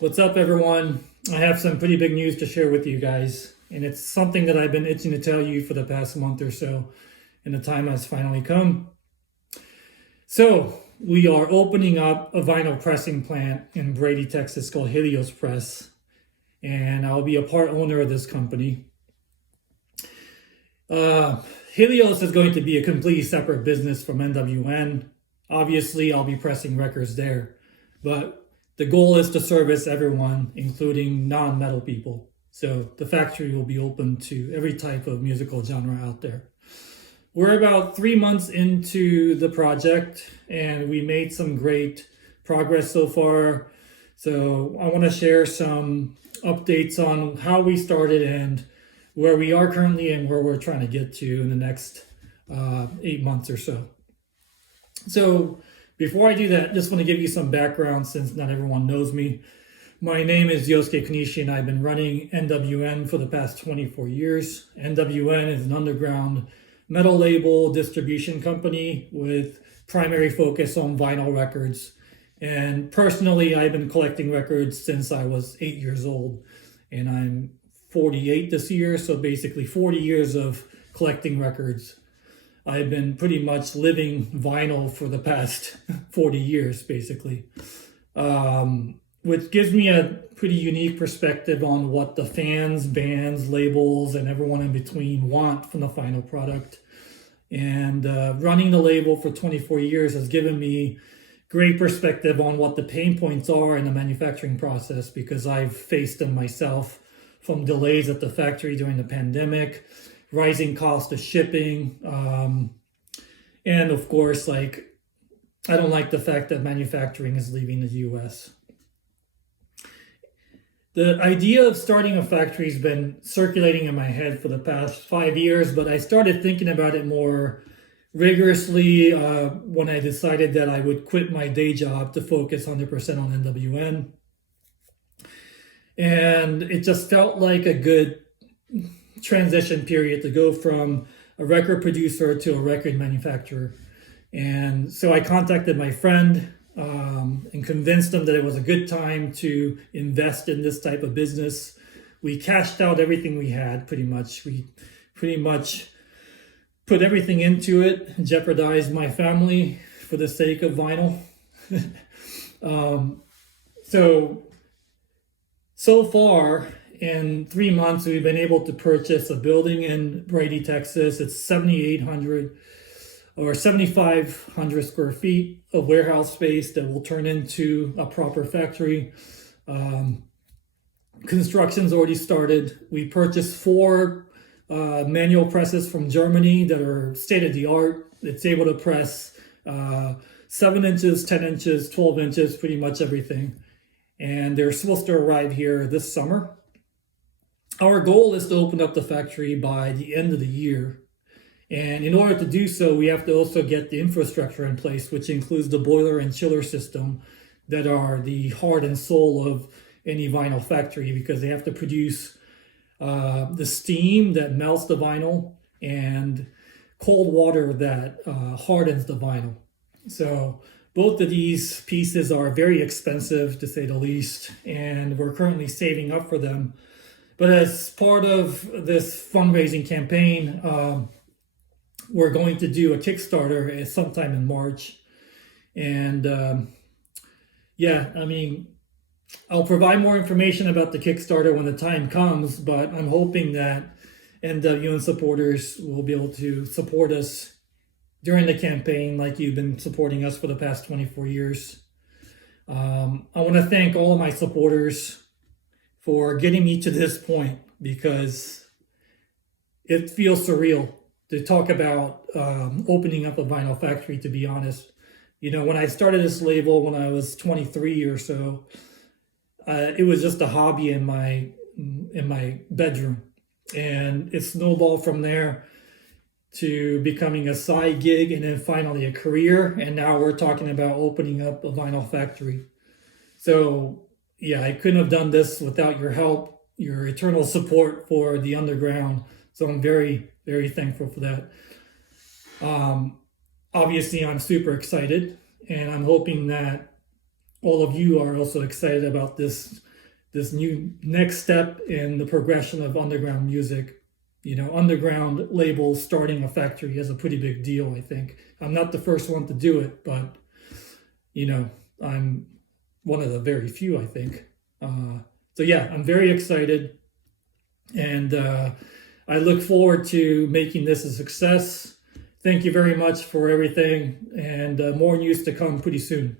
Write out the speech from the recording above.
What's up, everyone? I have some pretty big news to share with you guys, and it's something that I've been itching to tell you for the past month or so, and the time has finally come. So, we are opening up a vinyl pressing plant in Brady, Texas called Helios Press, and I'll be a part owner of this company. Helios is going to be a completely separate business from NWN. Obviously, I'll be pressing records there, but the goal is to service everyone, including non-metal people. So the factory will be open to every type of musical genre out there. We're about 3 months into the project, and we made some great progress so far. So I want to share some updates on how we started and where we are currently and where we're trying to get to in the next 8 months or so. So before I do that, just want to give you some background since not everyone knows me. My name is Yosuke Konishi, and I've been running NWN for the past 24 years. NWN is an underground metal label distribution company with primary focus on vinyl records. And personally, I've been collecting records since I was 8 years old, and I'm 48 this year, so basically 40 years of collecting records. I've been pretty much living vinyl for the past 40 years, basically, which gives me a pretty unique perspective on what the fans, bands, labels, and everyone in between want from the final product. And running the label for 24 years has given me great perspective on what the pain points are in the manufacturing process, because I've faced them myself, from delays at the factory during the pandemic, rising cost of shipping, and of course, I don't like the fact that manufacturing is leaving the US. The idea of starting a factory has been circulating in my head for the past 5 years, but I started thinking about it more rigorously when I decided that I would quit my day job to focus 100% on NWN. And it just felt like a good transition period to go from a record producer to a record manufacturer. And so I contacted my friend and convinced him that it was a good time to invest in this type of business. We cashed out everything we had, pretty much. We pretty much put everything into it, jeopardized my family for the sake of vinyl. So far, in 3 months, we've been able to purchase a building in Brady, Texas. It's 7,800 or 7,500 square feet of warehouse space that will turn into a proper factory. Construction's already started. We purchased 4 manual presses from Germany that are state of the art. It's able to press 7 inches, 10 inches, 12 inches, pretty much everything. And they're supposed to arrive here this summer. Our goal is to open up the factory by the end of the year. And in order to do so, we have to also get the infrastructure in place, which includes the boiler and chiller system that are the heart and soul of any vinyl factory, because they have to produce the steam that melts the vinyl and cold water that hardens the vinyl. So both of these pieces are very expensive, to say the least, and we're currently saving up for them. But as part of this fundraising campaign, we're going to do a Kickstarter sometime in March. And I'll provide more information about the Kickstarter when the time comes, but I'm hoping that NWN supporters will be able to support us during the campaign like you've been supporting us for the past 24 years. I want to thank all of my supporters for getting me to this point, because it feels surreal to talk about opening up a vinyl factory, to be honest. You know, when I started this label when I was 23 or so, it was just a hobby in my bedroom, and it snowballed from there to becoming a side gig, and then finally a career. And now we're talking about opening up a vinyl factory. So yeah, I couldn't have done this without your help, your eternal support for the underground. So I'm very, very thankful for that. Obviously, I'm super excited, and I'm hoping that all of you are also excited about this this new next step in the progression of underground music. You know, underground labels starting a factory is a pretty big deal, I think. I'm not the first one to do it, but, you know, I'm one of the very few, I think. So yeah, I'm very excited, and I look forward to making this a success. Thank you very much for everything, and more news to come pretty soon.